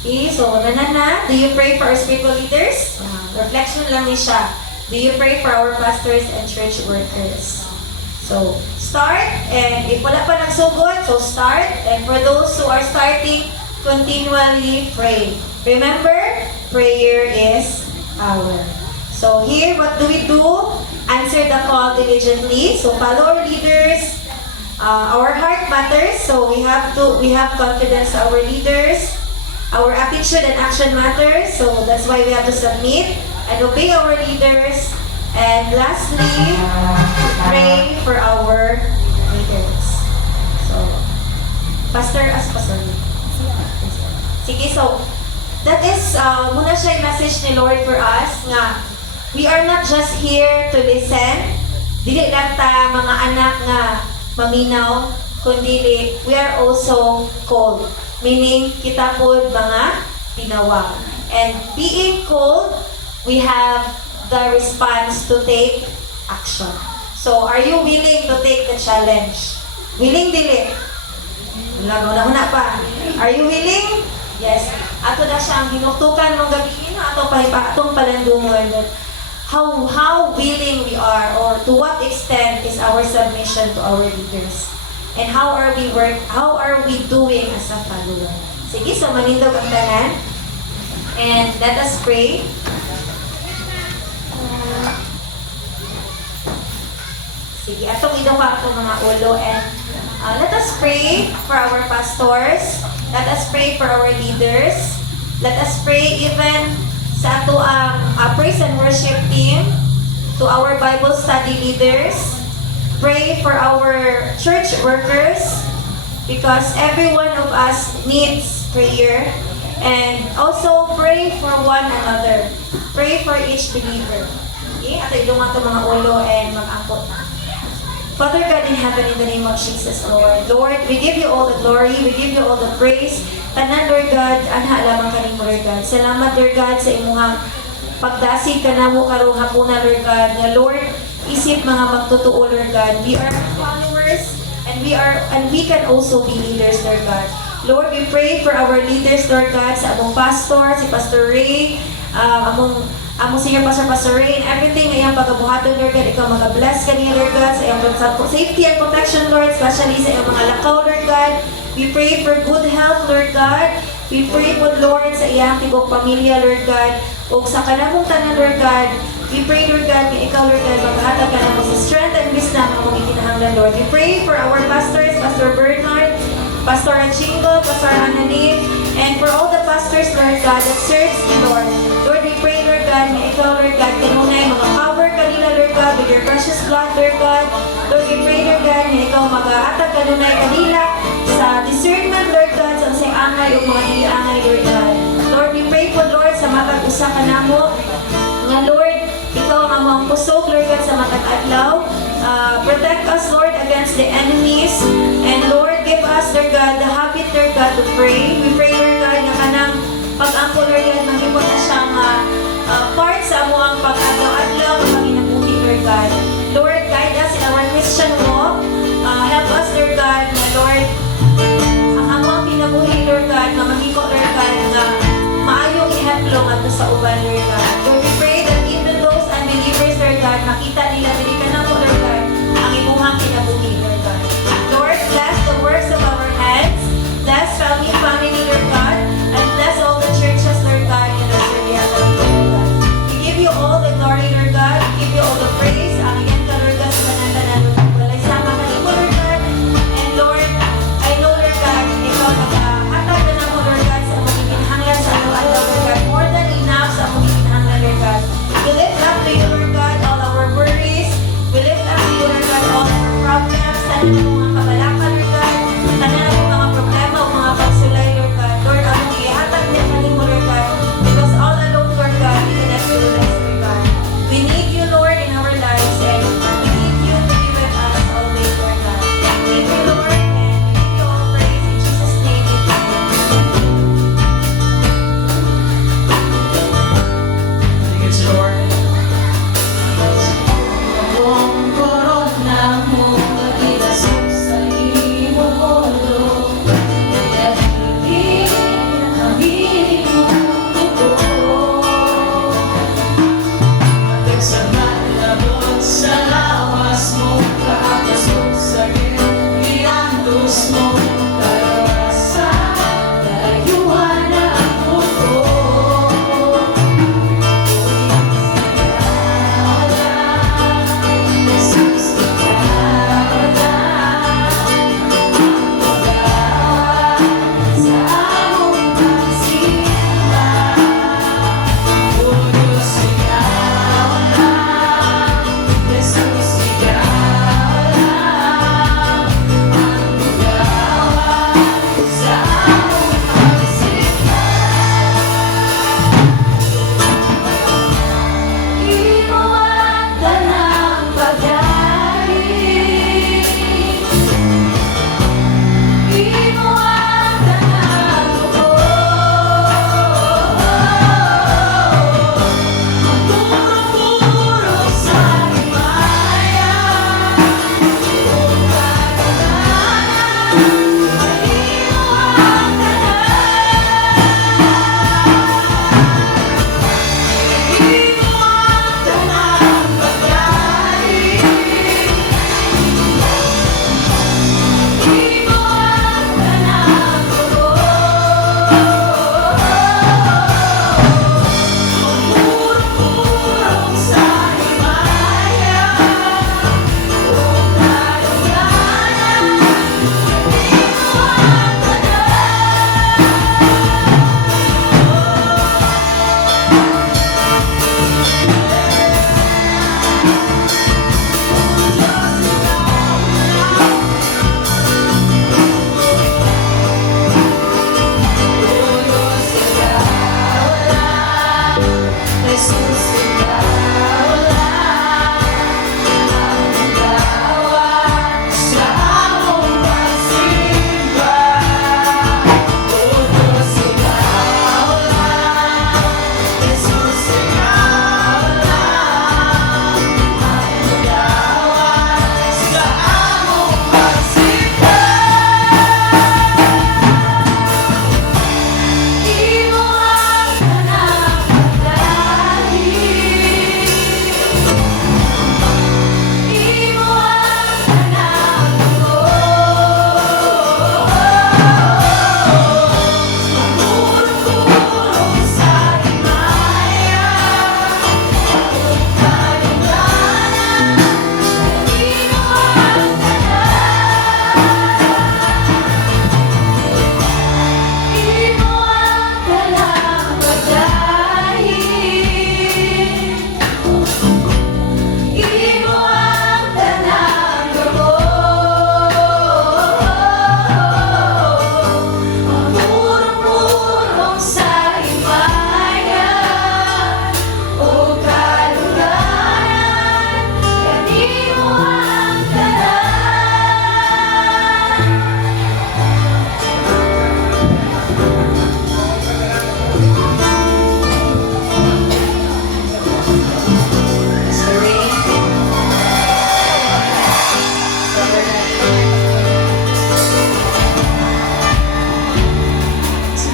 Okay, so nanana, do you pray for our spiritual leaders? Reflection lang ni siya. Do you pray for our pastors and church workers? So, start, and if wala pa nagsugod, so start. And for those who are starting, continually pray. Remember, prayer is power. So here, what do? Answer the call diligently. So follow our leaders. Our heart matters, so we have confidence in our leaders. Our attitude and action matters, so that's why we have to submit and obey our leaders. And lastly, pray for our leaders. So, Pastor. Sige, so, that is, muna siya yung message ni Lord for us, nga, we are not just here to listen, dili lang ta mga anak nga maminaw, kundi we are also called. Meaning, kita po mga tinawag. And being called, we have the response to take action. So, are you willing to take the challenge? Willing, dili? Wala pa. Are you willing? Yes. Ato na siya ang hinuktukan ng gabi na atong palandungan that how willing we are or to what extent is our submission to our leaders. And how are we doing as a follower? Sige, so manindog ang tanan. And let us pray. Sige, atong iduka atong mga ulo and let us pray for our pastors. Let us pray for our leaders. Let us pray even sa ato ang praise and worship team, to our Bible study leaders. Pray for our church workers because every one of us needs prayer. And also pray for one another. Pray for each believer. Okay? Ato idungan to mga ulo and mag-angkot na. Father God in heaven, in the name of Jesus, Lord. Lord, we give you all the glory. We give you all the praise. Tanan, Lord God, anha lamang kanin mo, Lord God. Salamat, Lord God, sa imuhang pagdasig ka na mo karong hapuna, Lord God. Na Lord, isip mga magtotoo, Lord God. We are followers and we can also be leaders, Lord God. Lord, we pray for our leaders, Lord God, sa among pastor, si Pastor Ray, among senior Pastor Ray, and everything na iyang pagkabuhaton, Lord God, ikaw mag-bless kaniya, Lord God, sa iyang safety and protection, Lord, especially sa iyang mga lakaw, Lord God. We pray for good health, Lord God. We pray po, Lord, sa iyang tibok pamilya, Lord God, o sa kanamong tanan, Lord God. We pray, Lord God, na ikaw, Lord God, maghatag ka na mo sa strength and wisdom ang mong ikinahanglan, Lord. We pray for our pastors, Pastor Bernard, Pastor Achingo, Pastor Ananim, and for all the pastors, Lord God, that serves you, Lord. Lord, we pray, Lord God, na ikaw, Lord God, kanunay mga power kanila, sila, Lord God, with your precious blood, Lord God. Lord, we pray, Lord God, na ikaw mag-aatag kanunay kanila sa discernment, Lord God, sa unsay angay o mga iangay, Lord God. Lord, we pray po, Lord, sa matag usa ka namo, nga Lord, ikaw ang among pusog, Lord God, sa matag adlaw. Protect us, Lord, against the enemies. And Lord, give us, Lord God, the habit, Lord God, to pray. We pray, Lord God, na kanang pag-ampo, Lord God, mag-ipot na siyang part sa amuang pag-adlaw-adlaw ng panginabuhi, Lord God. Lord, guide us in our Christian walk. Help us, Lord God, na Lord, ang amuang kinabuhi, Lord God, na mahiko, Lord God, na maayong ihadlong ato sa uban, Lord God. Lord, we pray that even those unbelievers, Lord God, makita nila, dili ka na po, Lord God, ang imuhang kinabuhi, Lord God. Lord, bless the works of our hands,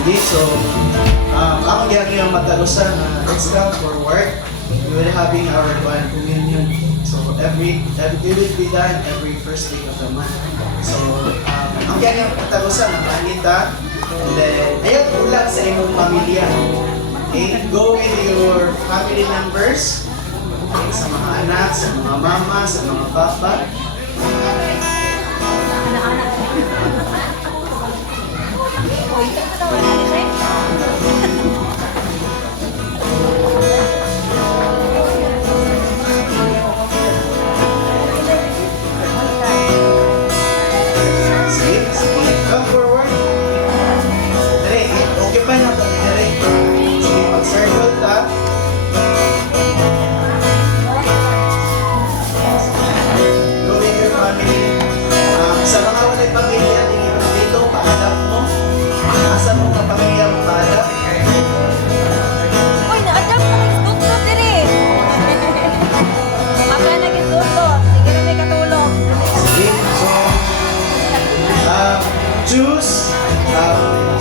family. So, ako gyud matalusan na let's come for work. We will having our one communion. So, it will be done every first week of the month. So, ang gyud matalusan na manita. And then, ayun, ulag sa imong pamilya. Okay, go with your family members. Okay, sa mga anak, sa mga mama, sa mga papa. Sige, sige. Come forward. Dere, okay pa na ba? Dere. Sige, mag-circle ta. Go with your family. Sa mga walay pamilya, dito, paadap mo. Asa mo ka pamilya mo paadap? Uy, na-adapt na nagtutup diri. Maka na gitutup. Sige na may katulong. Sige, so, choose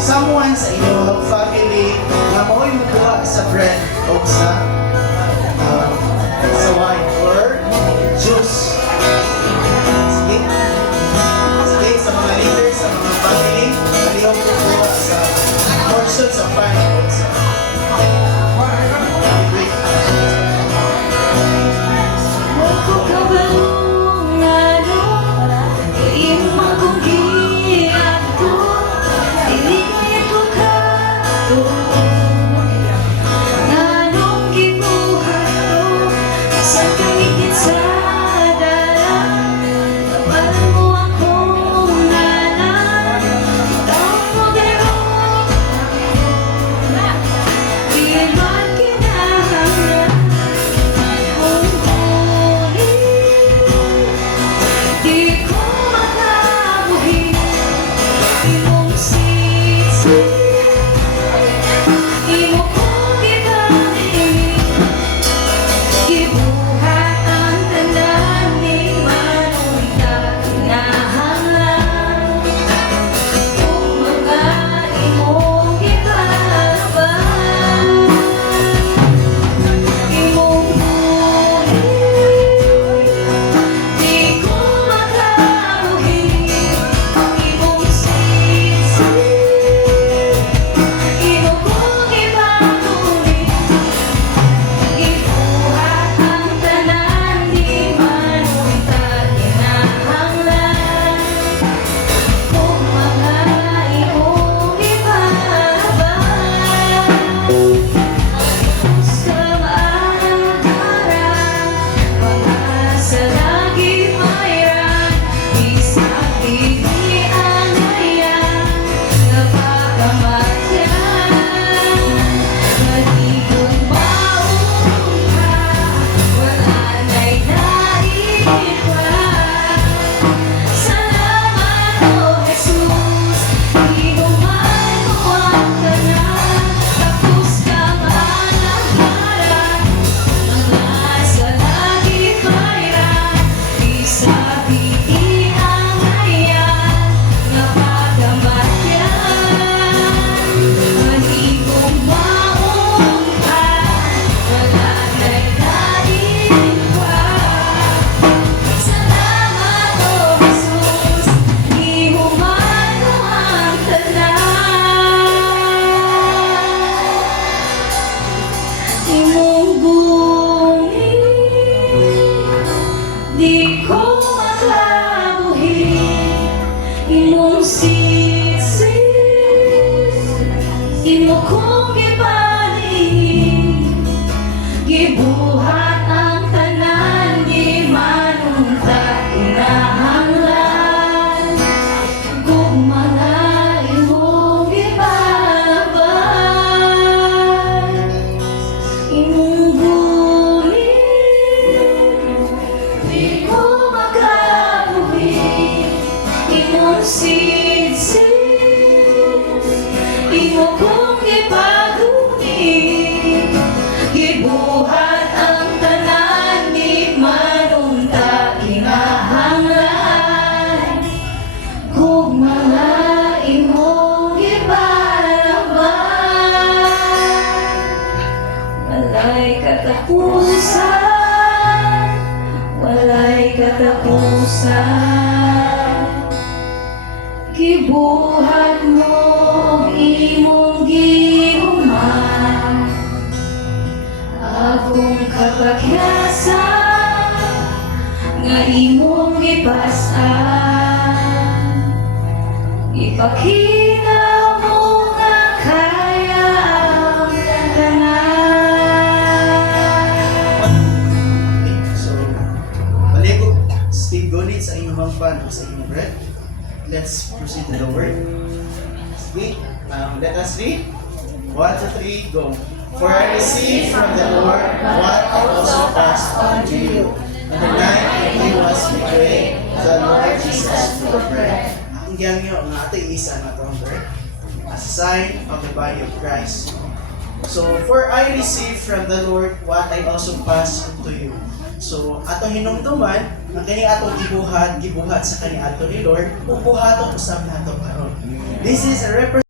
someone sa inyong family na mao'y magkuha sa bread o sa wine or juice. Sige. Sige, sa mga leaders, sa mga family, malihong magkuha sa portion sa wine o sa Kung mga imong gipalabay lipasan. Ipakita mo nga kaya ang tanan. So, balik ko, Steve Gonit sa inyong mga pan o sa inyong bread. Let's proceed to the word. Speak. Let us read. 1, 2, 3, go. For I received from the Lord what I also passed on to you. On the night when he was betrayed, the Lord Jesus took bread. Ang gangyo nga ito isa na itong bread as a sign of the body of Christ. So, for I received from the Lord what I also passed on to you. So, ato hinumduman, ang kani atong gibuhat sa kani ato ni Lord, upuhaton usab nato karon. This is a